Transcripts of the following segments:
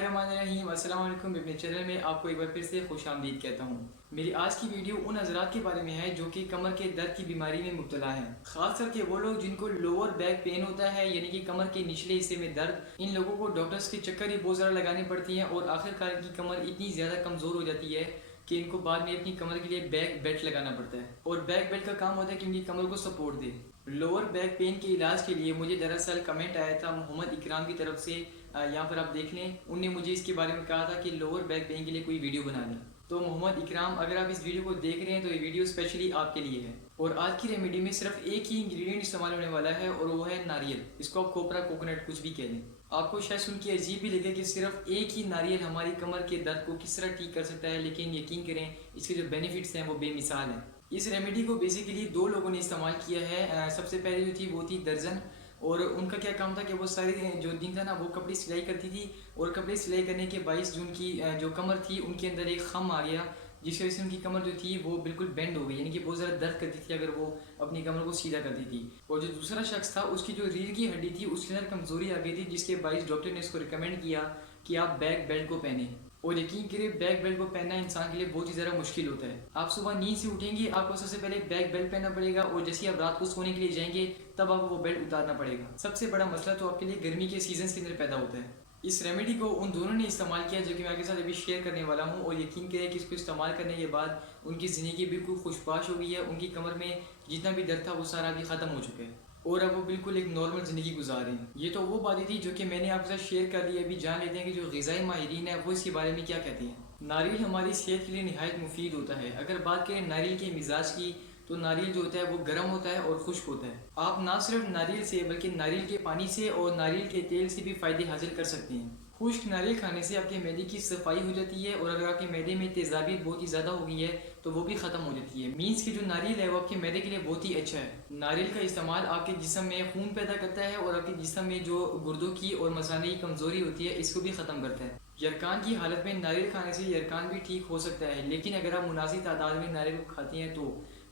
बिस्मिल्लाहिर्रहमानिर्रहीम। अस्सलाम वालेकुम। अपने चैनल में आपको एक बार फिर से खुश आमदीद कहता हूँ। मेरी आज की वीडियो उन हजरात के बारे में है जो कि कमर के दर्द की बीमारी में मुब्तला हैं। खास करके वो लोग जिनको लोअर बैक पेन होता है, यानी कि कमर के निचले हिस्से में दर्द। इन लोगों को डॉक्टर्स के चक्कर ही बहुत ज़्यादा लगानी पड़ती हैं और आखिरकार इनकी कमर इतनी ज़्यादा कमज़ोर हो जाती है कि इनको बाद में अपनी कमर के लिए बैक बेल्ट लगाना पड़ता है। और बैक बेल्ट का काम होता है कि उनकी कमर को सपोर्ट दे। लोअर बैक पेन के इलाज के लिए मुझे दरअसल कमेंट आया था मोहम्मद इकराम की तरफ से। यहाँ पर आप देख लें, उनने मुझे इसके बारे में कहा था कि लोअर बैक पेन के लिए कोई वीडियो बना लें। तो मोहम्मद इकराम, अगर आप इस वीडियो को देख रहे हैं तो ये वीडियो स्पेशली आपके लिए है। और आज की रेमेडी में सिर्फ एक ही इंग्रेडिएंट इस्तेमाल होने वाला है और वो है नारियल। इसको आप कोपरा, कोकोनट कुछ भी कह लें। आपको शायद सुन के अजीब भी लगे कि सिर्फ एक ही नारियल हमारी कमर के दर्द को किस तरह ठीक कर सकता है, लेकिन यकीन करें इसके जो बेनिफिट्स हैं वो बेमिसाल हैं। इस रेमेडी को बेसिकली दो लोगों ने इस्तेमाल किया है। सबसे पहले जो थी वो थी दर्जन, और उनका क्या काम था कि वो सारे जो दिन था ना वो कपड़े सिलाई करती थी, और कपड़े सिलाई करने के 22 जून की जो कमर थी उनके अंदर एक खम आ गया, जिसकी वजह से उनकी कमर जो थी वो बिल्कुल बेंड हो गई, यानी कि बहुत ज़्यादा दर्द करती थी अगर वो अपनी कमर को सीधा करती थी। और जो दूसरा शख्स था उसकी जो रीढ़ की हड्डी थी उसके अंदर कमज़ोरी आ गई थी, जिसके बाईस डॉक्टर ने इसको रिकमेंड किया कि आप बैक बेल्ट को पहने। और यकीन करिए बैक बेल्ट को पहनना इंसान के लिए बहुत ही ज़्यादा मुश्किल होता है। आप सुबह नींद से उठेंगे, आपको सबसे पहले बैक बेल्ट पहनना पड़ेगा, और जैसे आप रात को सोने के लिए जाएंगे तब आपको वो बेल्ट उतारना पड़ेगा। सबसे बड़ा मसला तो आपके लिए गर्मी के सीजन के अंदर पैदा होता है। इस रेमेडी को उन दोनों ने इस्तेमाल किया जो कि मैं आपके साथ अभी शेयर करने वाला हूँ, और यकीन करें कि इसको इस्तेमाल करने के बाद उनकी ज़िंदगी बिल्कुल खुशबाश हो गई है। उनकी कमर में जितना भी दर्द था वो सारा भी ख़त्म हो चुका है और अब वो बिल्कुल एक नॉर्मल ज़िंदगी गुजार रहे हैं। ये तो वो बातें थी जो कि मैंने आपके साथ शेयर कर दी। अभी जान लेते हैं कि जो ग़िज़ाई माहिरीन है वो इसके बारे में क्या कहते हैं। नारियल हमारी सेहत के लिए निहायत मुफीद होता है। अगर बात करें नारियल के मिजाज की, तो नारियल जो होता है वो गर्म होता है और खुश्क होता है। आप ना सिर्फ नारियल से बल्कि नारियल के पानी से और नारियल के तेल से भी फ़ायदे हासिल कर सकते हैं। खुश्क नारियल खाने से आपके मैदे की सफाई हो जाती है, और अगर आपके मैदे में तेज़ाबियत बहुत ही ज़्यादा हो गई है तो वो भी ख़त्म हो जाती है। मीन्स की जो नारियल है वो आपके मैदे के लिए बहुत ही अच्छा है। नारियल का इस्तेमाल आपके जिस्म में खून पैदा करता है और आपके जिस्म में जो गुर्दों की और मसाले की कमज़ोरी होती है इसको भी ख़त्म करता है। यरकान की हालत में नारियल खाने से यरकान भी ठीक हो सकता है, लेकिन अगर आप मुनासिब तादाद में नारियल को खाते हैं तो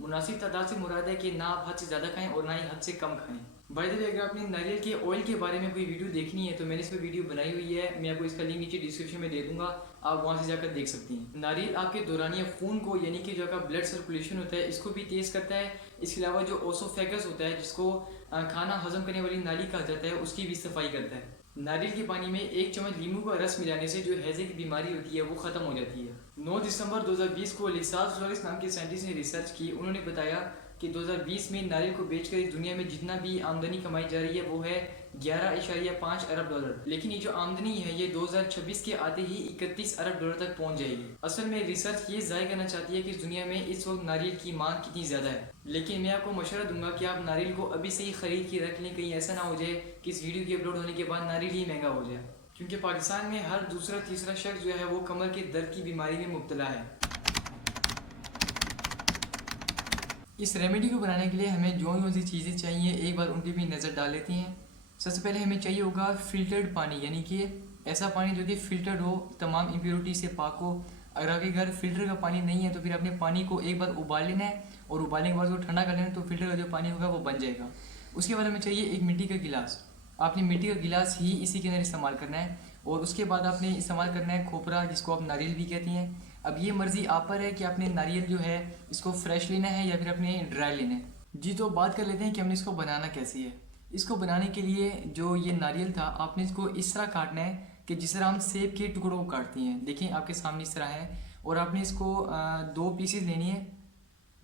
मुनासिब तादाद से मुराद है कि ना आप हद से ज़्यादा खाएं और ना ही हद से कम खाएं। बाय द वे, अगर आपने नारियल के ऑयल के बारे में कोई वीडियो देखनी है तो मैंने इस पर वीडियो बनाई हुई है, मैं आपको इसका लिंक नीचे डिस्क्रिप्शन में दे दूंगा, आप वहाँ से जाकर देख सकती हैं। नारियल आपके दौरानिया खून को, यानी कि जो आपका ब्लड सर्कुलेशन होता है इसको भी तेज़ करता है। इसके अलावा जो ओसोफेगस होता है, जिसको खाना हजम करने वाली नाली कहा जाता है, उसकी भी सफाई करता है। नारियल के पानी में एक चम्मच नींबू का रस मिलाने से जो हैजे की बीमारी होती है वो ख़त्म हो जाती है। 9 दिसंबर 2020 को लिसास फ्लोरिस नाम के साइंटिस्ट ने रिसर्च की। उन्होंने बताया कि 2020 में नारियल को बेचकर इस दुनिया में जितना भी आमदनी कमाई जा रही है वो है 11.5 अरब डॉलर। लेकिन ये जो आमदनी है ये 2026 के आते ही 31 अरब डॉलर तक पहुंच जाएगी। असल में रिसर्च ये जाहिर करना चाहती है कि इस दुनिया में इस वक्त नारियल की मांग कितनी ज़्यादा है। लेकिन मैं आपको मशवरा दूंगा कि आप नारियल को अभी से ही ख़रीद के रख लें, कहीं ऐसा ना हो जाए कि इस वीडियो के अपलोड होने के बाद नारियल ही महंगा हो जाए, क्योंकि पाकिस्तान में हर दूसरा तीसरा शख्स जो है वो कमर के दर्द की बीमारी में मुब्तला है। इस रेमेडी को बनाने के लिए हमें जो सी चीज़ें चाहिए एक बार उनकी भी नज़र डाल लेते हैं। सबसे पहले हमें चाहिए होगा फ़िल्टर्ड पानी, यानी कि ऐसा पानी जो कि फ़िल्टर्ड हो, तमाम इम्प्योरिटी से पाक हो। अगर आपके घर फ़िल्टर का पानी नहीं है तो फिर अपने पानी को एक बार उबाल लेना है, और उबालने के बाद उसको ठंडा कर लेना, तो फ़िल्टर का जो पानी होगा वो बन जाएगा। उसके बाद हमें चाहिए एक मिट्टी का गिलास। आपने मिट्टी का गिलास ही इसी के अंदर इस्तेमाल करना है। और उसके बाद आपने इस्तेमाल करना है खोपरा, जिसको आप नारियल भी कहते हैं। अब ये मर्ज़ी आप पर है कि आपने नारियल जो है इसको फ्रेश लेना है या फिर अपने ड्राई लेना है। जी, तो बात कर लेते हैं कि हमने इसको बनाना कैसे है। इसको बनाने के लिए जो ये नारियल था आपने इसको इस तरह काटना है कि जिस तरह हम सेब के टुकड़ों को काटती हैं। देखिए आपके सामने इस तरह है, और आपने इसको 2 पीसेस लेनी है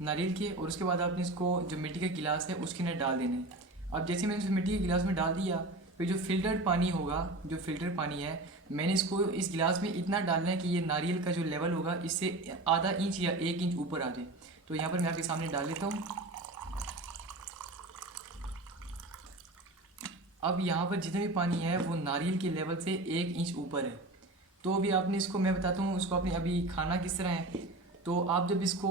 नारियल के, और उसके बाद आपने इसको जो मिट्टी का गिलास है उसके अंदर डाल देना है। अब जैसे मैंने इस मिट्टी के गिलास में डाल दिया, फिर जो फ़िल्टर्ड पानी होगा, जो फ़िल्टर्ड पानी है, मैंने इसको इस गिलास में इतना डालना है कि ये नारियल का जो लेवल होगा इससे आधा इंच या 1 इंच ऊपर आ जाए। तो यहाँ पर मैं आपके सामने डाल लेता हूँ। अब यहाँ पर जितना भी पानी है वो नारियल के लेवल से 1 इंच ऊपर है। तो अभी आपने इसको, मैं बताता हूँ उसको आपने अभी खाना किस तरह है। तो आप जब इसको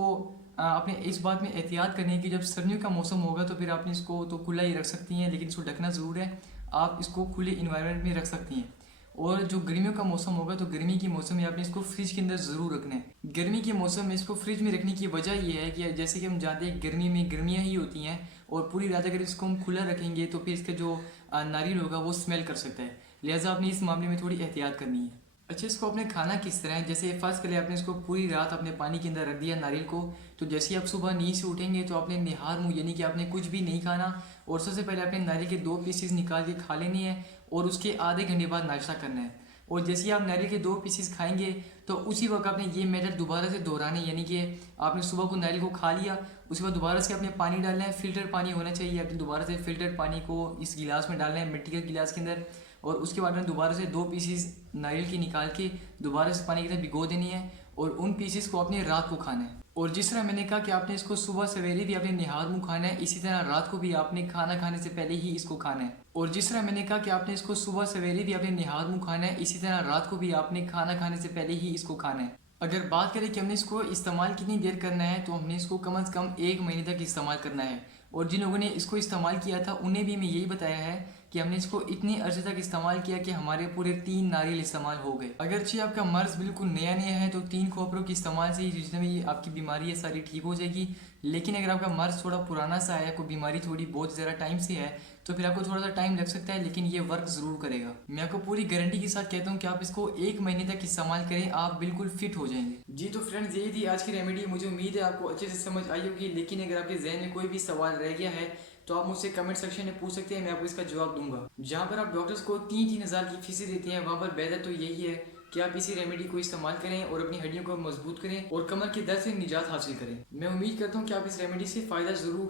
आपने इस बात में एहतियात करनी है कि जब सर्दियों का मौसम होगा तो फिर आपने इसको तो खुला ही रख सकती हैं, लेकिन इसको ढकना ज़रूर है। आप इसको खुले इन्वायरमेंट में रख सकती हैं। और जो गर्मियों का मौसम होगा तो गर्मी के मौसम में आपने इसको फ्रिज के अंदर ज़रूर रखना है। गर्मी के मौसम में इसको फ्रिज में रखने की वजह यह है कि जैसे कि हम जानते हैं गर्मी में गर्मियाँ ही होती हैं, और पूरी रात अगर इसको हम खुला रखेंगे तो फिर इसका जो नारियल होगा वो स्मेल कर सकता है। लिहाजा आपने इस मामले में थोड़ी एहतियात करनी है। अच्छा, इसको आपने खाना किस तरह है, जैसे फर्स्ट के लिए आपने इसको पूरी रात अपने पानी के अंदर रख दिया नारियल को, तो जैसे ही आप सुबह नींद से उठेंगे तो आपने निहार मुँह यानी कि आपने कुछ भी नहीं खाना और सबसे पहले आपने नारियल के 2 पीसेस निकाल के खा लेनी है और उसके आधे घंटे बाद नाश्ता करना है। और जैसे ही आप नारियल के 2 पीसेस खाएंगे तो उसी वक्त आपने ये मेथड दोबारा से दोहराने, यानी कि आपने सुबह को नारियल को खा लिया, उसके बाद दोबारा से आपने पानी डालना है, फिल्टर पानी होना चाहिए, आपने दोबारा से फिल्टर पानी को इस गिलास में डालना है, मिट्टी के गिलास के अंदर, और उसके बाद में दोबारा से 2 पीसीस नारियल की निकाल के दोबारा से पानी के अंदर भिगो देनी है और उन पीसीस को आपने रात को खाना है। और जिस तरह मैंने कहा कि आपने इसको सुबह सवेरे भी आपने निहार मुँह खाना है, इसी तरह रात को भी आपने खाना खाने से पहले ही इसको खाना है। और जिस तरह मैंने कहा कि आपने इसको सुबह सवेरे भी आपने निहार मुँह खाना है, इसी तरह रात को भी आपने खाना खाने से पहले ही इसको खाना है। अगर बात करें कि हमने इसको इस्तेमाल कितनी देर करना है, तो हमने इसको कम से कम 1 महीने तक इस्तेमाल करना है। और जिन लोगों ने इसको इस्तेमाल किया था उन्हें भी मैं यही बताया है कि हमने इसको इतनी अर्से तक इस्तेमाल किया कि हमारे पूरे 3 नारियल इस्तेमाल हो गए। अगरचे आपका मर्ज बिल्कुल नया नया है तो 3 खोपरों के इस्तेमाल से ही जितनी आपकी बीमारी है सारी ठीक हो जाएगी। लेकिन अगर आपका मर्ज थोड़ा पुराना सा है, आपको बीमारी थोड़ी बहुत ज़्यादा टाइम से है, तो फिर आपको थोड़ा सा टाइम लग सकता है, लेकिन ये वर्क ज़रूर करेगा। मैं आपको पूरी गारंटी के साथ कहता हूँ कि आप इसको 1 महीने तक इस्तेमाल करें, आप बिल्कुल फिट हो जाएंगे। जी तो फ्रेंड्स, यही थी आज की रेमेडी। मुझे उम्मीद है आपको अच्छे से समझ आई होगी, लेकिन अगर आपके जहन में कोई भी सवाल रह गया है तो आप मुझसे कमेंट सेक्शन में पूछ सकते हैं, मैं आपको इसका जवाब दूंगा। जहाँ पर आप डॉक्टर्स को 3-3 हज़ार की फीसें देते हैं, वहाँ पर बेहतर तो यही है कि आप इसी रेमेडी को इस्तेमाल करें और अपनी हड्डियों को मजबूत करें और कमर के दर्द से निजात हासिल करें। मैं उम्मीद करता हूँ कि आप इस रेमेडी से फ़ायदा ज़रूर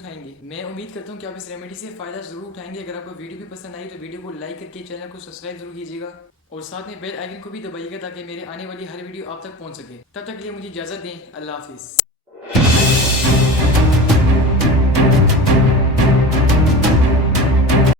उठाएंगे। अगर आपको वीडियो भी पसंद आई तो वीडियो को लाइक करके चैनल को सब्सक्राइब जरूर कीजिएगा और साथ में बेल आइकन को भी दबाइएगा ताकि मेरे आने वाली हर वीडियो आप तक पहुँच सके। तब तक के लिए मुझे इजाज़त दें। अल्लाह हाफिज़।